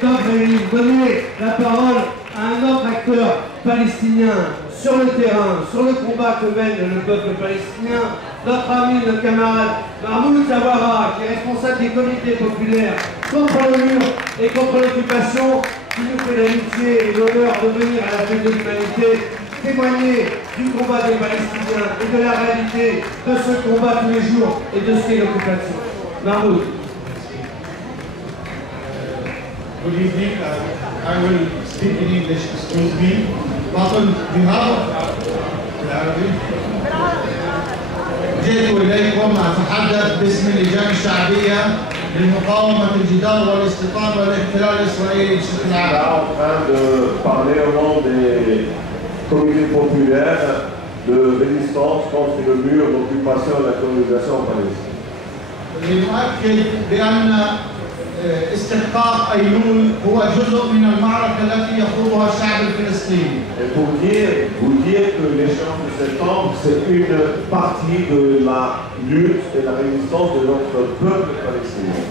d'entrer donner la parole à un autre acteur palestinien sur le terrain, sur le combat que mène le peuple palestinien, notre ami, notre camarade Mahmoud Zawara, qui est responsable des comités populaires contre le mur et contre l'occupation, qui nous fait l'amitié et l'honneur de venir à la fête de l'humanité témoigner du combat des Palestiniens et de la réalité de ce combat tous les jours et de ce qu'est l'occupation. Mahmoud. Good evening. I will speak in English, excuse me. فضل بهذا بالعربي. جئت إليكم أتحدث باسم اللجان الشعبية لمقاومة الجدار والاستيطان والاحتلال الإسرائيلي بشكل عام. En train de parler au nom des comités populaires de résistance contre le mur d'occupation et la colonisation en Palestine. لنؤكد بأن استحقاق أيلول هو جزء من المعركة التي يخوضها الشعب الفلسطيني. Et pour vous dire que l'échéance de septembre, c'est une partie de la lutte et la résistance de notre peuple palestinien.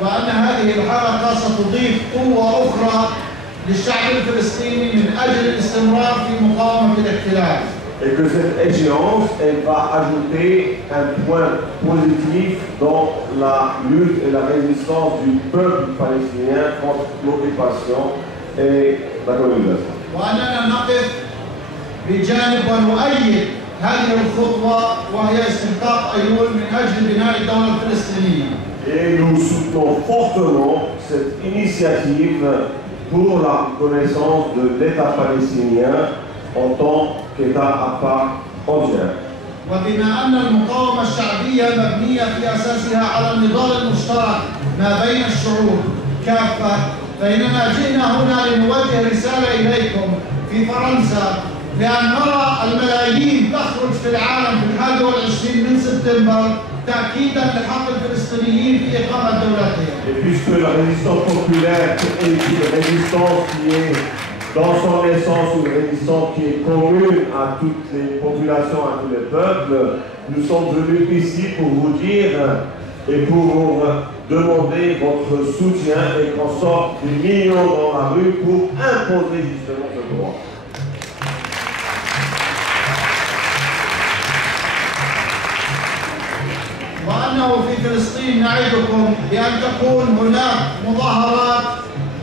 وأن هذه الحركة ستضيف قوة أخرى للشعب الفلسطيني من أجل الاستمرار في مقاومة الاحتلال. Et que cette échéance, elle va ajouter un point positif dans la lutte et la résistance du peuple palestinien contre l'occupation et la colonisation. وأننا نقف بجانب ونؤيد هذه الخطوة وهي استحقاق أيلول من أجل بناء الدولة الفلسطينية. Et nous soutenons fortement cette initiative pour la reconnaissance de l'État palestinien en tant qu'État à part entière. وبما أن المقاومة الشعبية مبنية في أساسها على النضال المشترك ما بين الشعوب كافة، فإننا جئنا هنا لنوجه رسالة إليكم في فرنسا لأن نرى الملايين تخرج في العالم في 21 من سبتمبر تأكيدا لحق الفلسطينيين في إقامة دولتهم. Et puisque la résistance populaire est une résistance qui est dans son essence une résistance qui est commune à toutes les populations, à tous les peuples, nous sommes venus ici pour vous dire et pour vous demander votre soutien et qu'on sorte des millions dans la rue pour imposer justement ce droit. وأنه في فلسطين نعدكم بأن تكون هناك مظاهرات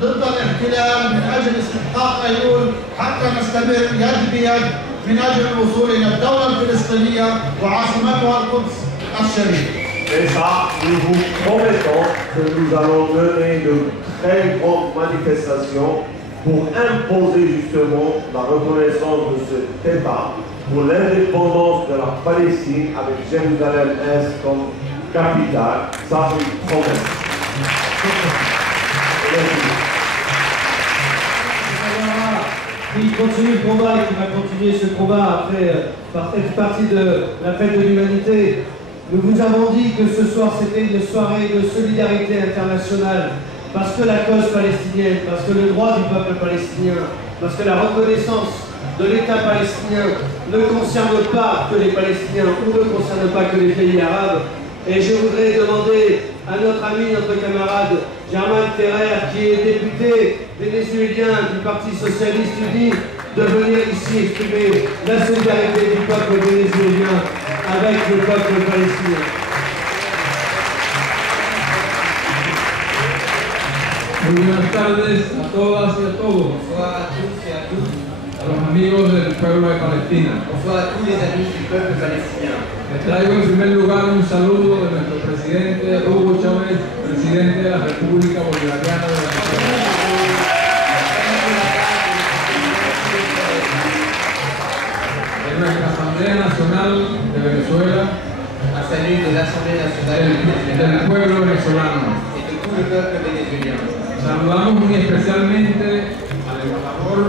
ضد الاحتلال من أجل استحقاق أيلول حتى نستمر يد بيد من أجل الوصول إلى الدولة الفلسطينية وعاصمتها القدس الشريف. Et ça, nous vous promettons que nous allons mener de très grandes manifestations pour imposer justement la reconnaissance de cet État pour l'indépendance de la Palestine avec Jérusalem-Est comme capitale. Ça, c'est une promesse. Il continue le combat et qui va continuer ce combat après être partie de la fête de l'humanité. Nous vous avons dit que ce soir c'était une soirée de solidarité internationale parce que la cause palestinienne, parce que le droit du peuple palestinien, parce que la reconnaissance de l'État palestinien ne concerne pas que les Palestiniens ou ne concerne pas que les pays arabes. Et je voudrais demander à notre ami, notre camarade Germain Ferrer, qui est député vénézuélien du Parti Socialiste Uni, de venir ici exprimer la solidarité du peuple vénézuélien avec le peuple palestinien. Muy buenas tardes a todas y a todos. Bonsoir à tous et à toutes. A los amigos del pueblo de Palestina. Bonsoir à tous les amis du peuple palestinien. Les traigo en primer lugar un saludo de nuestro presidente Hugo Chávez, presidente de la República Bolivariana de Venezuela. De nuestra Asamblea Nacional de Venezuela. Un salut de l'Assemblée nationale del pueblo venezolano. et de tout le peuple vénézuélien. Saludamos muy especialmente al embajador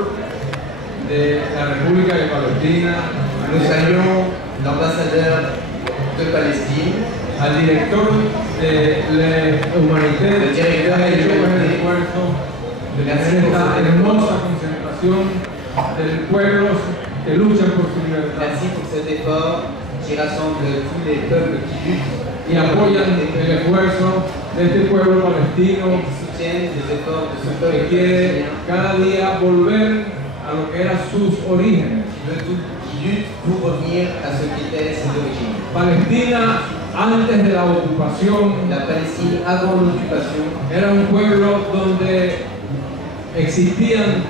de la República de Palestina. Nous saluons l'ambassadeur de Palestine, Al director de la Humanité, el director que ha hecho de el esfuerzo de tener esta hermosa concentración de pueblos que luchan por su libertad. merci pour cet effort qui rassemble tous les peuples qui luttent y apoyan el esfuerzo de este pueblo palestino soutiennent les efforts de ce que peuple quiere palestinien cada día volver a lo que eran sus orígenes. qui lutte pour revenir à ce qu'étaient ses origines. Palestina, antes de la ocupación, La Palestine, avant l'occupation, era un pueblo donde existían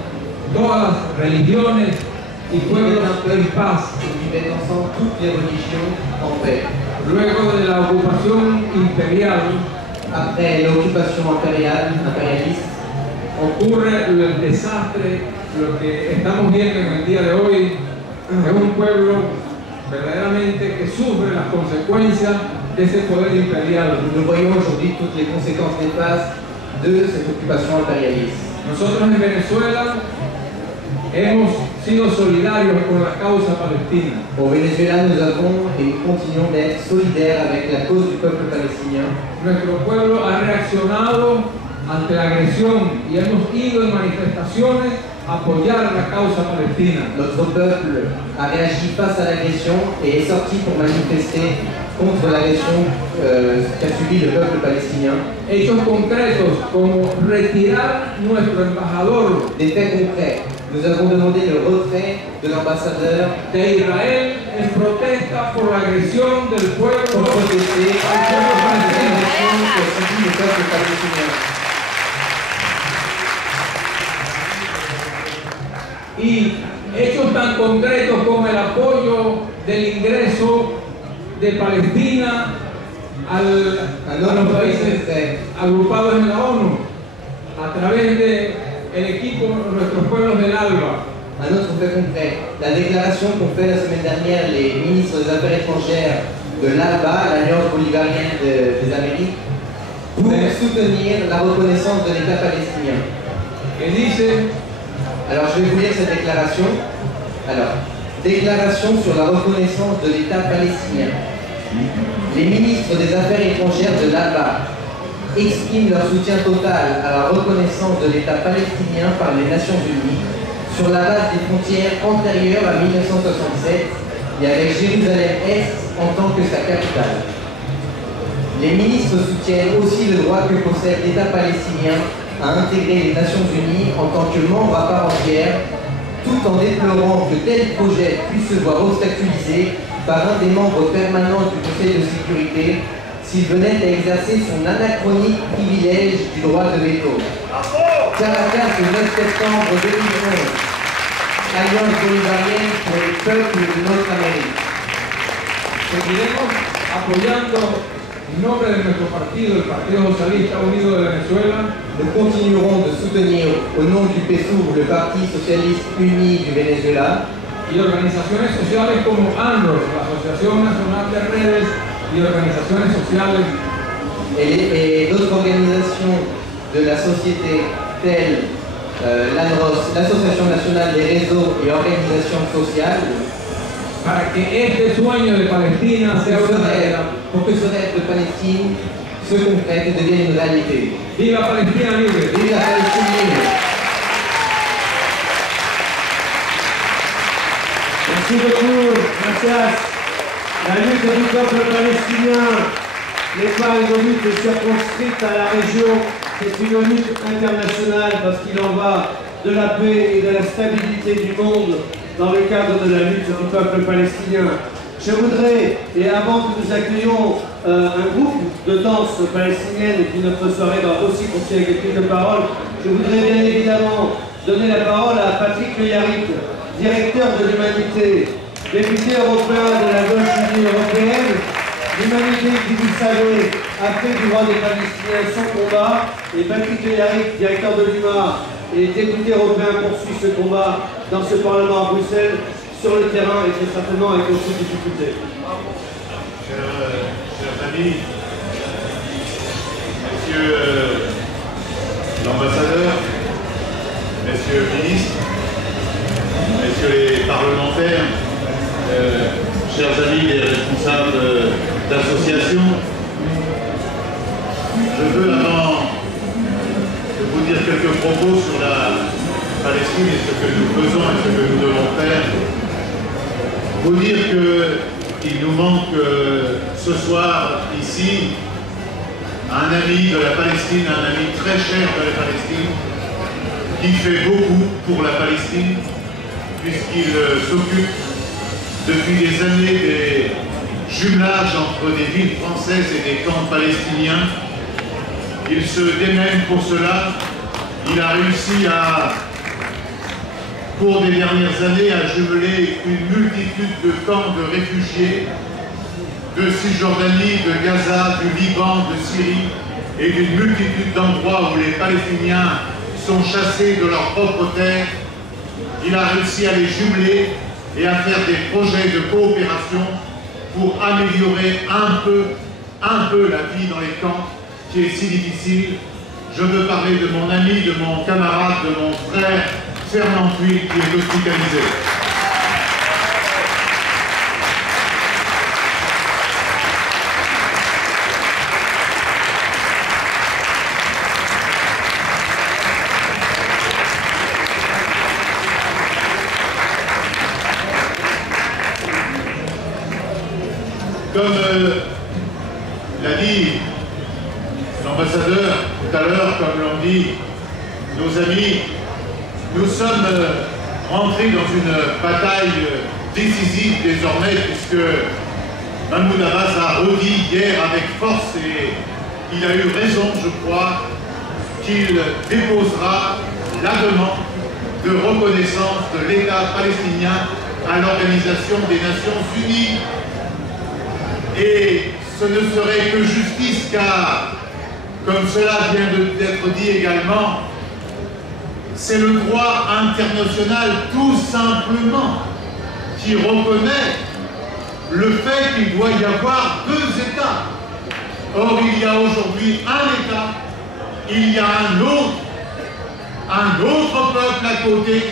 todas las religiones y pueblos en paz. vivaient ensemble toutes les religions en paix. Luego de la ocupación imperial, Après l'occupation impérialiste, ocurre el desastre, lo que estamos viendo en el día de hoy. Es un pueblo verdaderamente que sufre las consecuencias de ese poder imperial. nous voyons aujourd'hui toutes les conséquences néfastes de cette occupation impérialiste. Nosotros en Venezuela hemos sido solidarios con la causa palestina. Au Venezuela, nous avons et nous continuons d'être solidaires avec la cause du peuple palestinien. Nuestro pueblo ha reaccionado ante la agresión y hemos ido en manifestaciones a apoyar la causa palestina. Notre peuple a réagi face à l'agression et est sorti pour manifester contre l'agression qu'a subi le peuple palestinien. Hechos concretos como retirar nuestro embajador Des faits concrets. Nous avons demandé le retrait de l'ambassadeur de Israel en protesta por la agresión del pueblo pour protester contre l'agression qu'a subi le peuple palestinien. y hechos tan concretos como el apoyo del ingreso de Palestina a los países agrupados en la ONU a través del equipo Nuestros Pueblos del ALBA. Un autre fait concret, la déclaration qu'ont fait la semaine dernière les ministres des Affaires étrangères de l'ALBA, l'Alliance bolivarienne des Amériques, pour soutenir la reconnaissance de l'État palestinien. Que dice, Alors je vais vous lire cette déclaration. Alors, déclaration sur la reconnaissance de l'État palestinien. Les ministres des Affaires étrangères de l'ALBA expriment leur soutien total à la reconnaissance de l'État palestinien par les Nations Unies sur la base des frontières antérieures à 1967 et avec Jérusalem-Est en tant que sa capitale. Les ministres soutiennent aussi le droit que possède l'État palestinien à intégrer les Nations Unies en tant que membre à part entière, tout en déplorant que tel projet puisse se voir obstaculisé par un des membres permanents du Conseil de sécurité s'il venait à exercer son anachronique privilège du droit de veto. Caracas, le 9 septembre 2011. Alliance bolivarienne pour les peuples de notre Amérique. seguiremos apoyando en nombre de nuestro partido, el Partido Socialista Unido de Venezuela, Nous continuerons de soutenir au nom du PSUV, le Parti Socialiste Uni du Venezuela, y organizaciones sociales como ANROS, la Asociación Nacional de Redes y Organizaciones Sociales, et d'autres organisations de la société telles l'ANROS, l'Association nationale des réseaux et organisations sociales, para que este sueño de Palestina sea una realidad. pour que ce rêve de Palestine se concrète et devienne une réalité. ¡Viva Palestina libre! Vive la Palestine libre! Merci beaucoup, gracias. La lutte du peuple palestinien n'est pas une lutte circonscrite à la région, c'est une lutte internationale parce qu'il en va de la paix et de la stabilité du monde dans le cadre de la lutte du peuple palestinien. Je voudrais, et avant que nous accueillions un groupe de danse palestinienne et puis notre soirée va aussi continuer avec quelques paroles, je voudrais bien évidemment donner la parole à Patrick Le Yarrick, directeur de l'Humanité, député européen de la gauche unie européenne. L'Humanité, qui vous le savez, a fait du droit des Palestiniens son combat, et Patrick Le Yarrick, directeur de l'UMA et député européen, poursuit ce combat dans ce Parlement à Bruxelles, sur le terrain et très certainement avec beaucoup de difficultés. Chers amis, messieurs l'ambassadeur, messieurs le ministre, messieurs les parlementaires, chers amis les responsables d'associations, je veux avant de vous dire quelques propos sur la Palestine et ce que nous faisons et ce que nous devons faire, vous dire que il nous manque ce soir ici un ami de la Palestine, un ami très cher de la Palestine, qui fait beaucoup pour la Palestine, puisqu'il s'occupe depuis des années des jumelages entre des villes françaises et des camps palestiniens. Il se démène pour cela. Il a réussi à, au cours des dernières années, à jumeler une multitude de camps de réfugiés de Cisjordanie, de Gaza, du Liban, de Syrie et d'une multitude d'endroits où les Palestiniens sont chassés de leur propre terre. Il a réussi à les jumeler et à faire des projets de coopération pour améliorer un peu la vie dans les camps qui est si difficile. Je veux parler de mon ami, de mon camarade, de mon frère Fernand Puy qui est hospitalisé. Comme l'a dit l'ambassadeur tout à l'heure, comme l'ont dit nos amis, nous sommes rentrés dans une bataille décisive désormais, puisque Mahmoud Abbas a redit hier avec force, et il a eu raison, je crois, qu'il déposera la demande de reconnaissance de l'État palestinien à l'Organisation des Nations Unies. Et ce ne serait que justice, car, comme cela vient d'être dit également, c'est le droit international tout simplement qui reconnaît le fait qu'il doit y avoir deux États. Or, il y a aujourd'hui un État, il y a un autre peuple à côté,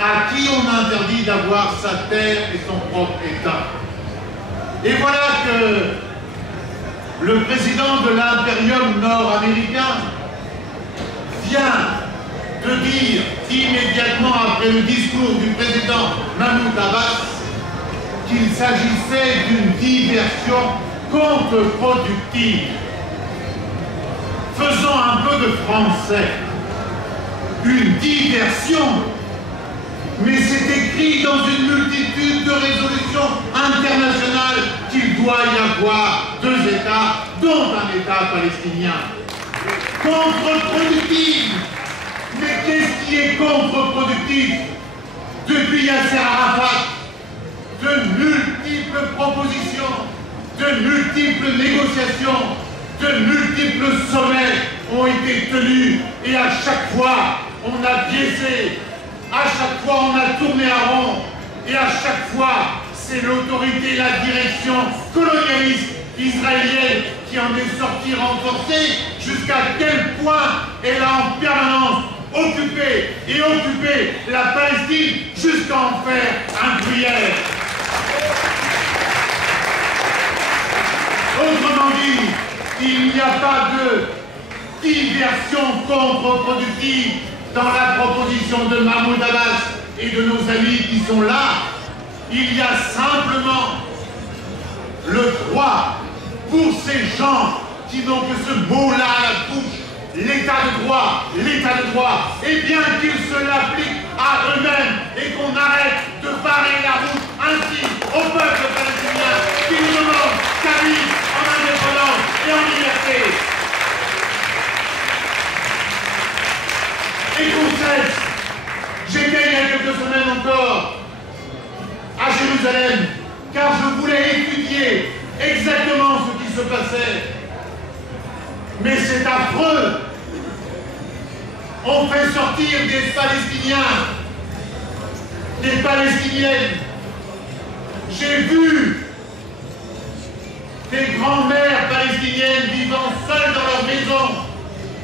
à qui on interdit d'avoir sa terre et son propre État. Et voilà que le président de l'impérium nord-américain vient de dire immédiatement après le discours du président Mahmoud Abbas qu'il s'agissait d'une diversion contre-productive. Faisons un peu de français. Une diversion. Mais c'est écrit dans une multitude de résolutions internationales qu'il doit y avoir deux États, dont un État palestinien. Contre-productif. Mais qu'est-ce qui est contre-productif? Depuis Yasser Arafat, de multiples propositions, de multiples négociations, de multiples sommets ont été tenus, et à chaque fois, on a biaisé. À chaque fois, on a tourné à rond, et à chaque fois, c'est l'autorité, la direction colonialiste israélienne qui en est sortie renforcée, jusqu'à quel point elle a en permanence occupé et occupé la Palestine jusqu'à en faire un gruyère. Autrement dit, il n'y a pas de diversion contre-productive dans la proposition de Mahmoud Abbas et de nos amis qui sont là. Il y a simplement le droit pour ces gens qui n'ont que ce mot-là à la bouche, l'état de droit, et bien qu'ils se l'appliquent à eux-mêmes et qu'on arrête de barrer la route ainsi au peuple palestinien qui nous demande qu'à vivre en indépendance et en liberté. Et qu'on cesse. J'étais il y a quelques semaines encore à Jérusalem, car je voulais étudier exactement ce qui se passait. Mais c'est affreux. On fait sortir des Palestiniens, des Palestiniennes. J'ai vu des grands-mères palestiniennes vivant seules dans leur maison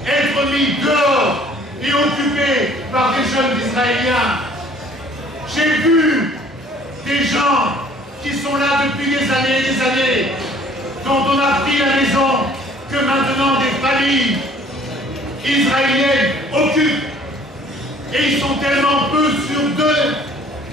être mis dehors et occupés par des jeunes Israéliens. J'ai vu des gens qui sont là depuis des années, dont on a pris la maison, que maintenant des familles israéliennes occupent. Et ils sont tellement peu sur d'eux,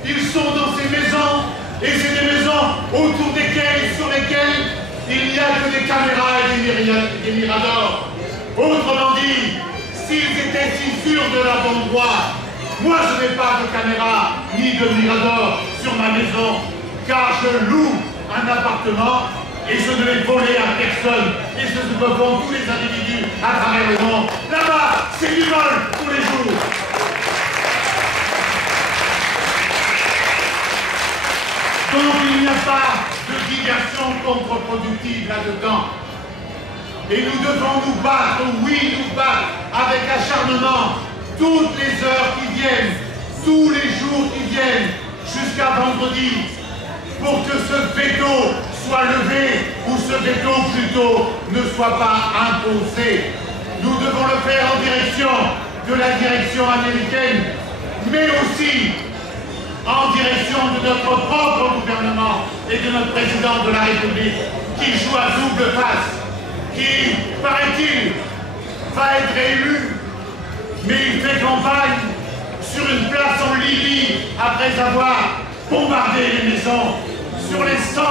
ils sont dans ces maisons, Et c'est des maisons autour desquelles, sur lesquelles, il n'y a que des caméras et des miradors. Autrement dit, s'ils étaient si sûrs de leur bon droit, moi je n'ai pas de caméra ni de mirador sur ma maison, car je loue un appartement et je ne l'ai volé à personne. Et ce que font tous les individus à travers le monde. Là-bas, c'est du vol tous les jours. Donc il n'y a pas de diversion contre-productive là-dedans. Et nous devons nous battre, oui, nous battre avec acharnement toutes les heures qui viennent, tous les jours qui viennent, jusqu'à vendredi, pour que ce veto soit levé, ou ce veto plutôt ne soit pas imposé. Nous devons le faire en direction de la direction américaine, mais aussi en direction de notre propre gouvernement et de notre président de la République, qui joue à double face, qui, paraît-il, va être élu, mais il fait campagne sur une place en Libye après avoir bombardé les maisons. Sur les 100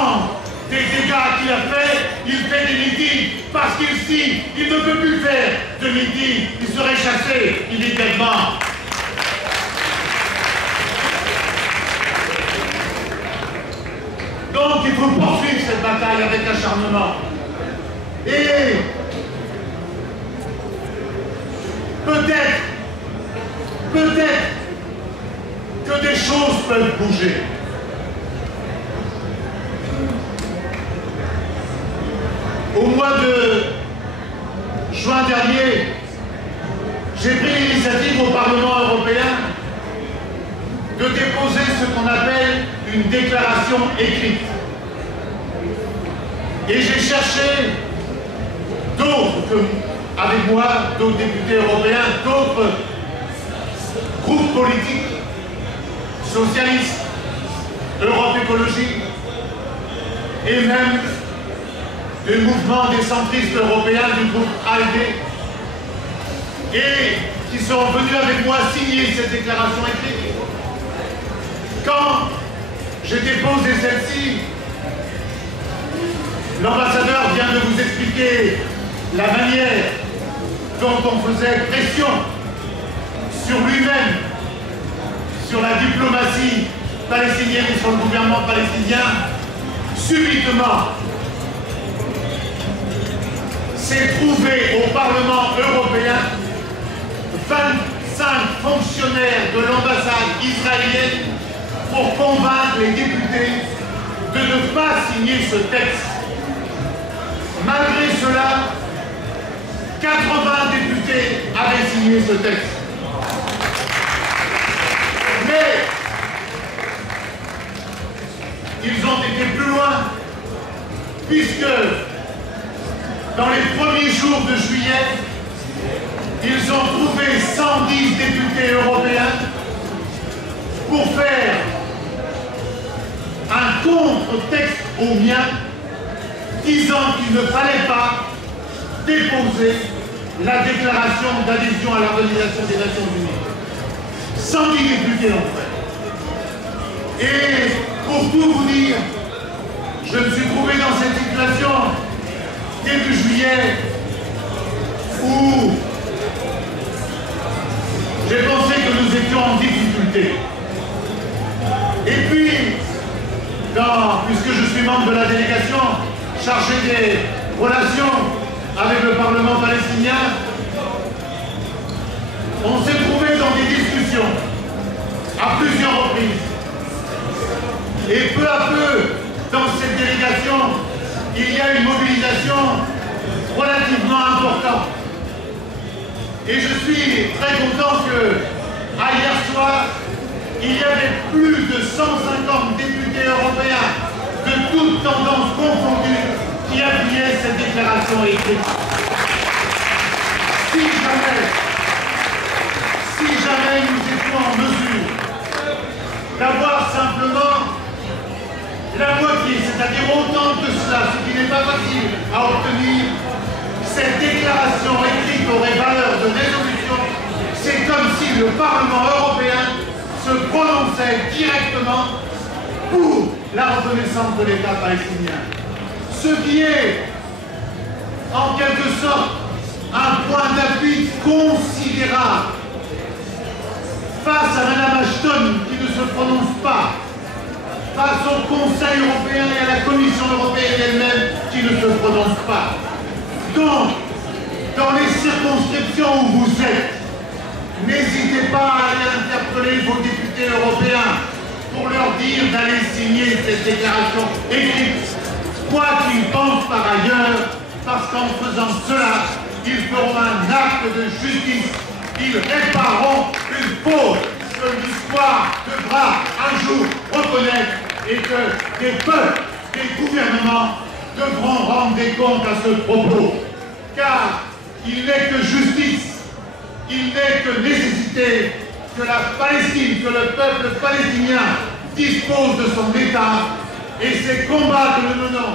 des dégâts qu'il a fait, il fait des meetings parce qu'ici, il ne peut plus faire de meetings, il serait chassé immédiatement. Donc il faut poursuivre cette bataille avec acharnement. Et peut-être que des choses peuvent bouger. Au mois de juin dernier, j'ai pris l'initiative au Parlement européen de déposer ce qu'on appelle une déclaration écrite. Et j'ai cherché d'autres, avec moi, d'autres députés européens, d'autres groupes politiques, socialistes, Europe Écologie, et même du mouvement des centristes européens du groupe ALDE, et qui sont venus avec moi signer cette déclaration écrite. Quand j'ai déposé celle-ci, l'ambassadeur vient de vous expliquer la manière dont on faisait pression sur lui-même, sur la diplomatie palestinienne et sur le gouvernement palestinien. Subitement, s'est trouvé au Parlement européen 25 fonctionnaires de l'ambassade israélienne pour convaincre les députés de ne pas signer ce texte. Malgré cela, 80 députés avaient signé ce texte. Mais ils ont été plus loin, puisque dans les premiers jours de juillet, ils ont trouvé 110 députés européens pour faire un contre-texte au mien, disant qu'il ne fallait pas déposer la déclaration d'adhésion à l'Organisation des Nations Unies. 110 députés l'ont fait. Et pour tout vous dire, je me suis trouvé dans cette situation début juillet où j'ai pensé que nous étions en difficulté. Et puis, puisque je suis membre de la délégation chargée des relations avec le Parlement palestinien, on s'est trouvé dans des discussions à plusieurs reprises. Et peu à peu, dans cette délégation, il y a une mobilisation relativement importante. Et je suis très content que, hier soir, il y avait plus de 150 députés européens de toutes tendances confondues qui appuyaient cette déclaration écrite. Si jamais nous étions en mesure d'avoir simplement la moitié, c'est-à-dire autant que cela, ce qui n'est pas facile à obtenir, cette déclaration écrite aurait valeur de résolution. C'est comme si le Parlement européen se prononçait directement pour la reconnaissance de l'État palestinien. Ce qui est, en quelque sorte, un point d'appui considérable face à Mme Ashton qui ne se prononce pas, face au Conseil européen et à la Commission européenne elle-même qui ne se prononce pas. Donc, dans les circonscriptions où vous êtes, n'hésitez pas à aller interpeller vos députés européens pour leur dire d'aller signer cette déclaration écrite, quoi qu'ils pensent par ailleurs, parce qu'en faisant cela, ils feront un acte de justice. Ils répareront une faute que l'histoire devra un jour reconnaître et que des peuples, des gouvernements devront rendre des comptes à ce propos. Car il n'est que justice, il n'est que nécessité que la Palestine, que le peuple palestinien dispose de son État, et ces combats que nous menons,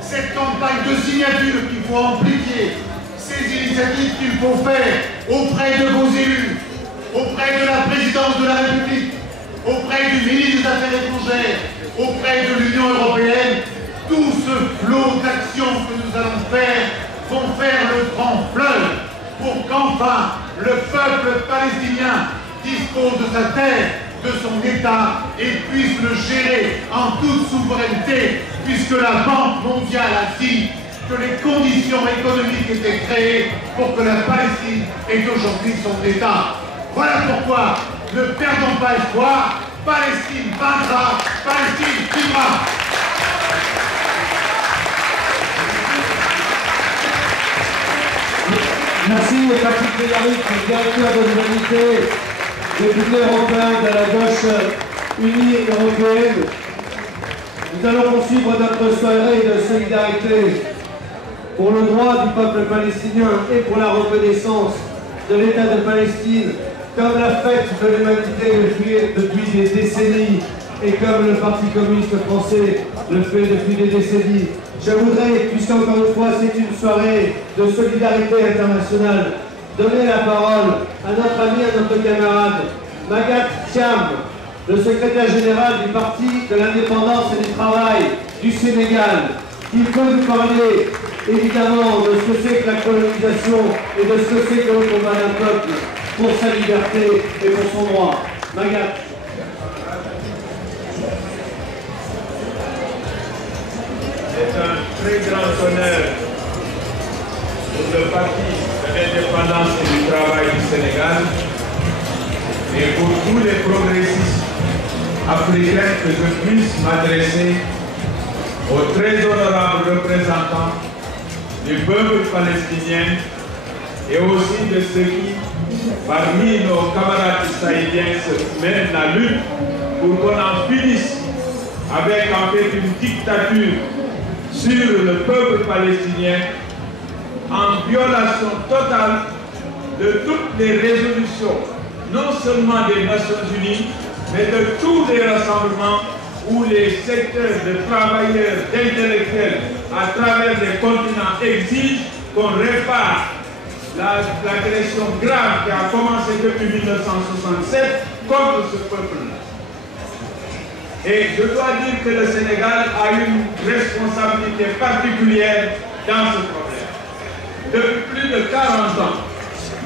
cette campagne de signature qu'il faut amplifier, ces initiatives qu'il faut faire auprès de vos élus, auprès de la présidence de la République, auprès du ministre des Affaires étrangères, auprès de l'Union européenne, tout ce flot d'actions que nous allons faire vont faire le grand fleuve pour qu'enfin le peuple palestinien dispose de sa terre, de son État et puisse le gérer en toute souveraineté, puisque la Banque mondiale a dit que les conditions économiques étaient créées pour que la Palestine ait aujourd'hui son État. Voilà pourquoi ne perdons pas espoir, Palestine vaincra, Palestine vivra. Merci Patrick Bélaruc, directeur de l'humanité, député européen de la gauche unie européenne. Nous allons poursuivre notre soirée de solidarité pour le droit du peuple palestinien et pour la reconnaissance de l'État de Palestine comme la fête de l'humanité depuis des décennies et comme le Parti communiste français le fait depuis des décennies. Je voudrais, puisqu'encore une fois c'est une soirée de solidarité internationale, donner la parole à notre ami, à notre camarade, Magatte Thiam, le secrétaire général du Parti de l'indépendance et du travail du Sénégal, qui peut nous parler évidemment de ce que c'est que la colonisation et de ce que c'est que le combat d'un peuple pour sa liberté et pour son droit. Magatte. C'est un très grand honneur pour le Parti de l'indépendance et du travail du Sénégal et pour tous les progressistes africains que je puisse m'adresser aux très honorables représentants du peuple palestinien et aussi de ceux qui, parmi nos camarades israéliens, se mènent la lutte pour qu'on en finisse avec en fait une dictature sur le peuple palestinien en violation totale de toutes les résolutions, non seulement des Nations Unies, mais de tous les rassemblements où les secteurs de travailleurs, d'intellectuels à travers les continents exigent qu'on répare l'agression grave qui a commencé depuis 1967 contre ce peuple-là. Et je dois dire que le Sénégal a une responsabilité particulière dans ce problème. Depuis plus de 40 ans,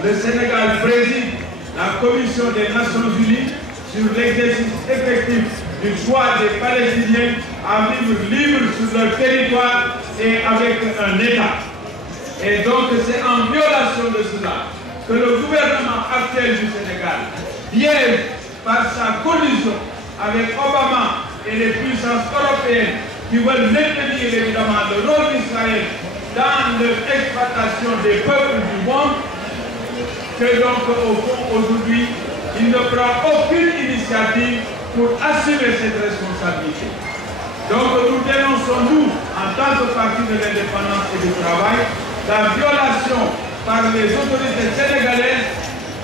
le Sénégal préside la Commission des Nations Unies sur l'exercice effectif du droit des Palestiniens à vivre libre sur leur territoire et avec un État. Et donc c'est en violation de cela que le gouvernement actuel du Sénégal vient par sa collusion avec Obama et les puissances européennes qui veulent maintenir évidemment le rôle d'Israël dans l'exploitation des peuples du monde, que donc au fond aujourd'hui il ne prend aucune initiative pour assumer cette responsabilité. Donc nous dénonçons, nous, en tant que parti de l'indépendance et du travail, la violation par les autorités sénégalaises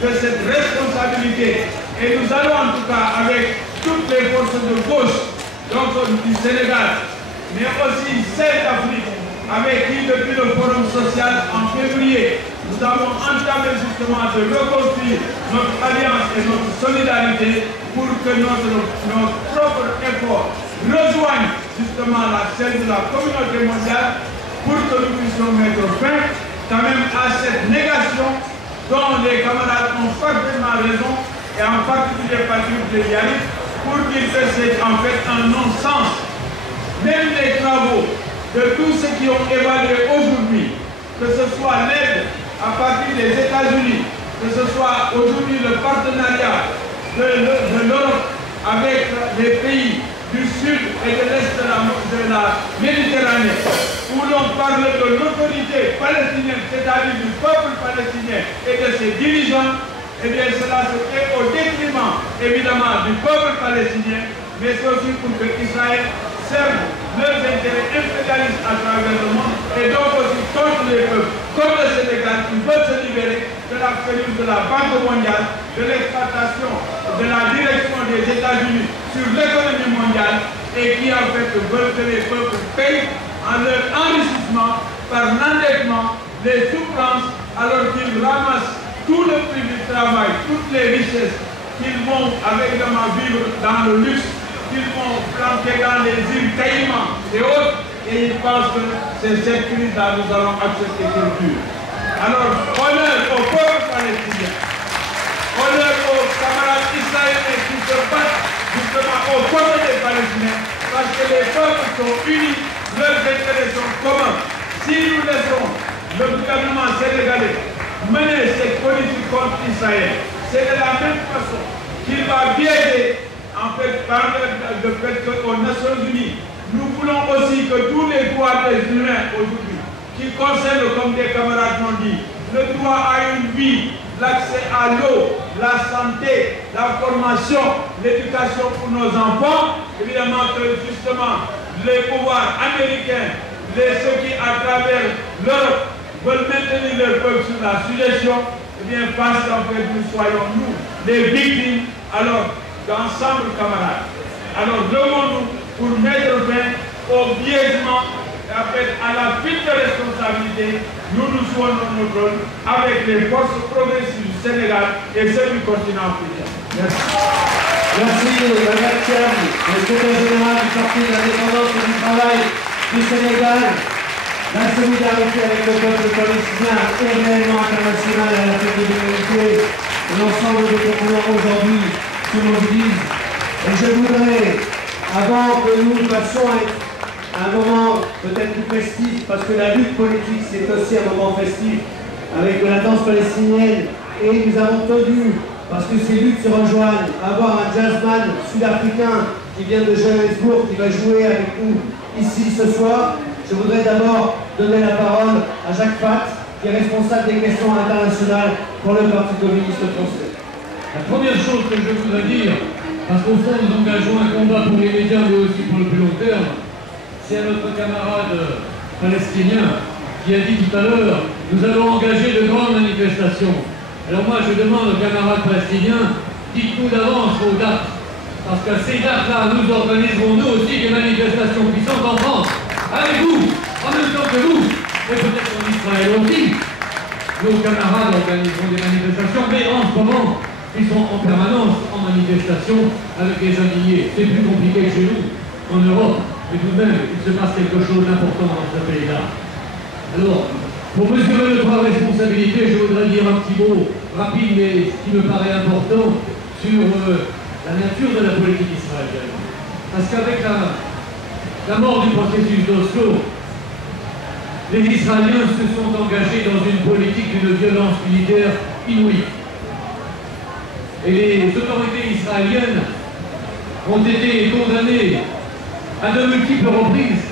de cette responsabilité. Et nous allons en tout cas avec toutes les forces de gauche donc, du Sénégal, mais aussi celles d'Afrique, avec qui depuis le Forum social en février, nous avons entamé justement de reconstruire notre alliance et notre solidarité pour que notre propre effort rejoigne justement la scène de la communauté mondiale pour que nous puissions mettre fin quand même à cette négation dont les camarades ont parfaitement raison, et en particulier Patrick Lélianis, pour dire que c'est en fait un non-sens. Même les travaux de tous ceux qui ont évalué aujourd'hui, que ce soit l'aide à partir des États-Unis, que ce soit aujourd'hui le partenariat de l'Europe avec les pays du sud et de l'est de la Méditerranée, où l'on parle de l'autorité palestinienne, c'est-à-dire du peuple palestinien et de ses dirigeants, eh bien cela se fait au détriment évidemment du peuple palestinien, mais c'est aussi pour que Israël serve leurs intérêts impérialistes à travers le monde et donc aussi contre les peuples, comme le Sénégal qui veut se libérer de la cellule de la Banque mondiale, de l'exploitation de la direction des États-Unis sur l'économie mondiale et qui en fait veulent que les peuples payent en leur enrichissement par l'endettement, les souffrances, alors qu'ils ramassent tout le prix du travail, toutes les richesses qu'ils vont avec vivre dans le luxe, qu'ils vont planter dans les îles Caïmans et autres, et ils pensent que c'est cette crise-là nous allons accepter qu'elle dure. Alors, honneur au peuple palestinien, honneur aux camarades israéliens qui se battent justement aux côtés des Palestiniens, parce que les peuples sont unis, leurs intérêts sont communs. Si nous laissons le gouvernement sénégalais mener cette politique contre Israël, c'est de la même façon qu'il va biaiser, en fait, par le fait qu'aux Nations Unies, nous voulons aussi que tous les droits des humains aujourd'hui, qui concernent, comme des camarades l'ont dit, le droit à une vie, l'accès à l'eau, la santé, la formation, l'éducation pour nos enfants, évidemment que justement les pouvoirs américains, ceux qui à travers l'Europe veulent maintenir leur peuple sur la suggestion, eh bien parce qu'en fait nous soyons nous les victimes, alors d'ensemble camarades. Alors levons-nous pour mettre fin au biaisement, en fait, à la fuite de responsabilité. Nous nous jouons notre rôle avec les forces progressistes du Sénégal et ceux du continent africain. Merci. Merci, Mme Thiam, le secrétaire général du Parti de l'indépendance et du travail du Sénégal. La solidarité avec le peuple palestinien est réellement internationale à la tête de l'humanité. L'ensemble des populaires aujourd'hui se mobilisent. Et je voudrais, avant que nous passions à un moment peut-être plus festif, parce que la lutte politique c'est aussi un moment festif, avec de la danse palestinienne, et nous avons tenu, parce que ces luttes se rejoignent, avoir un jazzman sud-africain qui vient de Johannesburg, qui va jouer avec nous ici ce soir. Je voudrais d'abord donner la parole à Jacques Fath, qui est responsable des questions internationales pour le Parti communiste français. La première chose que je voudrais dire, parce qu'au fond nous engageons un combat pour les médias mais aussi pour le plus long terme, c'est à notre camarade palestinien qui a dit tout à l'heure, nous allons engager de grandes manifestations. Alors moi je demande aux camarades palestiniens, dites-nous d'avance vos dates, parce qu'à ces dates-là, nous organiserons nous aussi des manifestations puissantes en France, avec vous, en même temps que vous, et peut-être en Israël aussi. Nos camarades organiseront des manifestations, mais en ce moment, ils sont en permanence en manifestation avec les indignés. C'est plus compliqué que chez nous, en Europe, mais tout de même, il se passe quelque chose d'important dans ce pays-là. Alors, pour mesurer le poids de responsabilité, je voudrais dire un petit mot rapide, mais qui me paraît important, sur la nature de la politique israélienne. Parce qu'avec la mort du processus d'Oslo, les Israéliens se sont engagés dans une politique d'une violence militaire inouïe. Et les autorités israéliennes ont été condamnées à de multiples reprises,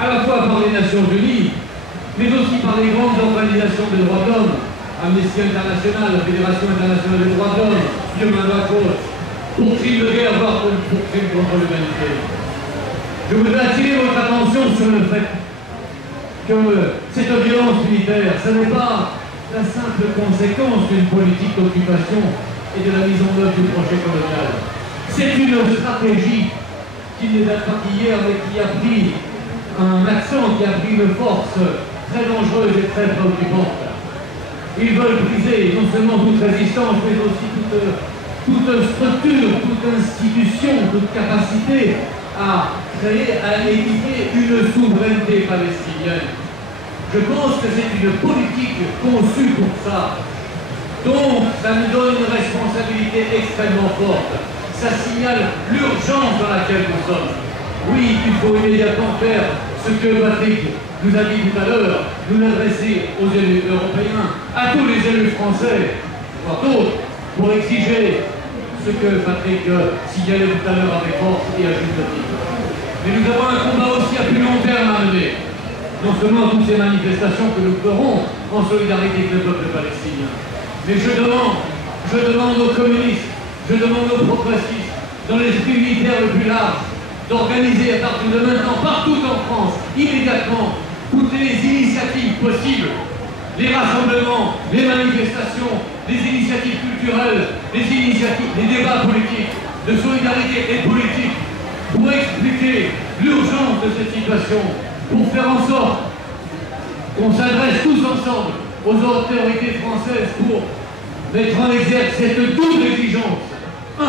à la fois par les Nations Unies, mais aussi par les grandes organisations des droits de l'homme, Amnesty International, la Fédération internationale des droits de l'homme, Human Rights Watch, pour crimes de guerre, voire pour crimes contre l'humanité. Je voudrais attirer votre attention sur le fait que cette violence militaire, ce n'est pas la simple conséquence d'une politique d'occupation et de la mise en œuvre du projet colonial. C'est une stratégie qui ne date pas d'hier, mais qui a pris un accent, qui a pris une force très dangereuse et très préoccupante. Ils veulent briser non seulement toute résistance, mais aussi toute toute structure, toute institution, toute capacité à créer, à éditer une souveraineté palestinienne. Je pense que c'est une politique conçue pour ça. Donc, ça nous donne une responsabilité extrêmement forte. Ça signale l'urgence dans laquelle nous sommes. Oui, il faut immédiatement faire ce que Patrick nous a dit tout à l'heure, nous l'adresser aux élus européens, à tous les élus français, voire d'autres, pour exiger ce que Patrick signalait tout à l'heure avec force et à juste titre. Mais nous avons un combat aussi à plus long terme à mener. Non seulement toutes ces manifestations que nous ferons en solidarité avec le peuple palestinien, mais je demande aux communistes, je demande aux progressistes, dans l'esprit militaire le plus large, d'organiser à partir de maintenant, partout en France, immédiatement, toutes les initiatives possibles, les rassemblements, les manifestations, les initiatives culturelles, les débats politiques, de solidarité et politique, pour expliquer l'urgence de cette situation, pour faire en sorte qu'on s'adresse tous ensemble aux autorités françaises pour mettre en exergue cette double exigence. 1.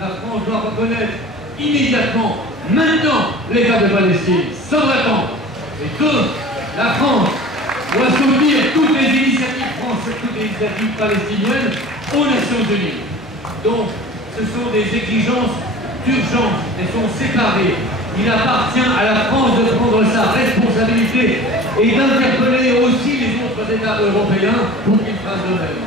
La France doit reconnaître immédiatement, maintenant, l'État de Palestine, sans attendre. Et 2. La France doit soutenir toutes les initiatives françaises, toutes les initiatives palestiniennes aux Nations Unies. Donc, ce sont des exigences d'urgence, elles sont séparées. Il appartient à la France de prendre sa responsabilité et d'interpeller aussi les autres États européens pour qu'ils fassent de même.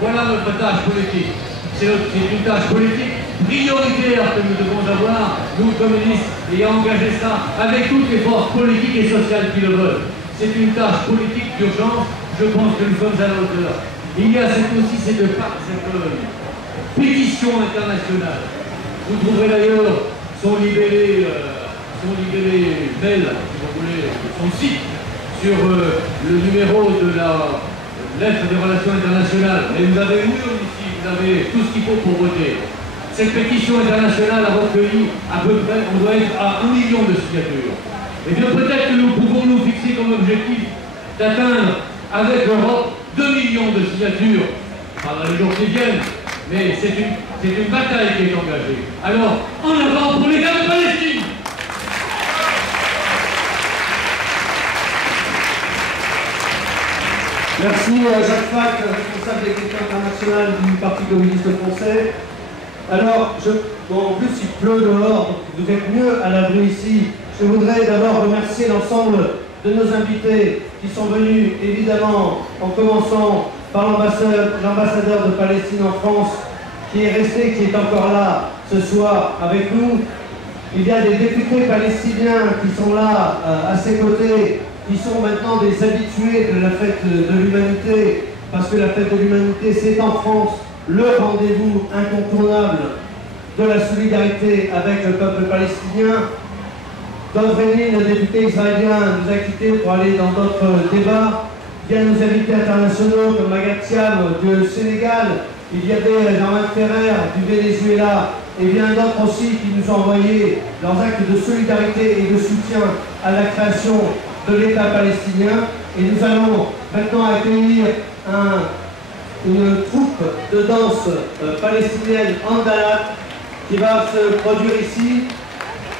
Voilà notre tâche politique. C'est une tâche politique prioritaire que nous devons avoir, nous communistes, ayant engagé ça avec toutes les forces politiques et sociales qui le veulent. C'est une tâche politique d'urgence, je pense que nous sommes à la hauteur. Il y a aussi cette pétition internationale. Vous trouverez d'ailleurs son libellé mail, si vous voulez, son site, sur le numéro de la lettre des relations internationales. Et vous avez ici, vous avez tout ce qu'il faut pour voter. Cette pétition internationale a recueilli à peu près, on doit être à 1 million de signatures. Et bien peut-être que nous pouvons nous fixer comme objectif d'atteindre avec l'Europe 2 millions de signatures, pas dans les jours qui viennent, mais c'est une bataille qui est engagée. Alors, en avant pour l'État de Palestine! Merci Jacques Fac, responsable de l'équipe internationale du Parti communiste français. Alors, en plus il pleut dehors, donc vous êtes mieux à l'abri ici. Je voudrais d'abord remercier l'ensemble de nos invités qui sont venus, évidemment, en commençant par l'ambassadeur de Palestine en France, qui est resté, qui est encore là ce soir avec nous. Il y a des députés palestiniens qui sont là à ses côtés, qui sont maintenant des habitués de la fête de l'humanité, parce que la fête de l'humanité, c'est en France le rendez-vous incontournable de la solidarité avec le peuple palestinien. Dov Renin, le député israélien, nous a quittés pour aller dans d'autres débats. Il y a nos invités internationaux comme Maguette Thiam du Sénégal, il y avait Germain Ferrer du Venezuela, et bien d'autres aussi qui nous ont envoyé leurs actes de solidarité et de soutien à la création de l'État palestinien. Et nous allons maintenant accueillir une troupe de danse palestinienne Andalat qui va se produire ici.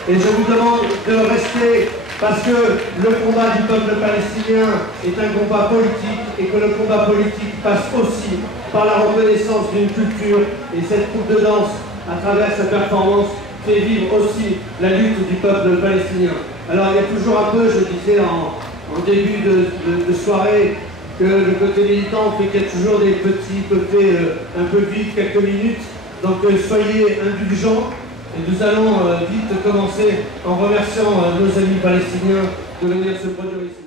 Et je vous demande de rester parce que le combat du peuple palestinien est un combat politique et que le combat politique passe aussi par la reconnaissance d'une culture. Et cette troupe de danse, à travers sa performance, fait vivre aussi la lutte du peuple palestinien. Alors il y a toujours un peu, je disais en début de soirée, que le côté militant fait qu'il y a toujours des petits côtés un peu vides, quelques minutes. Donc soyez indulgents et nous allons vite commencer en remerciant nos amis palestiniens de venir se produire ici.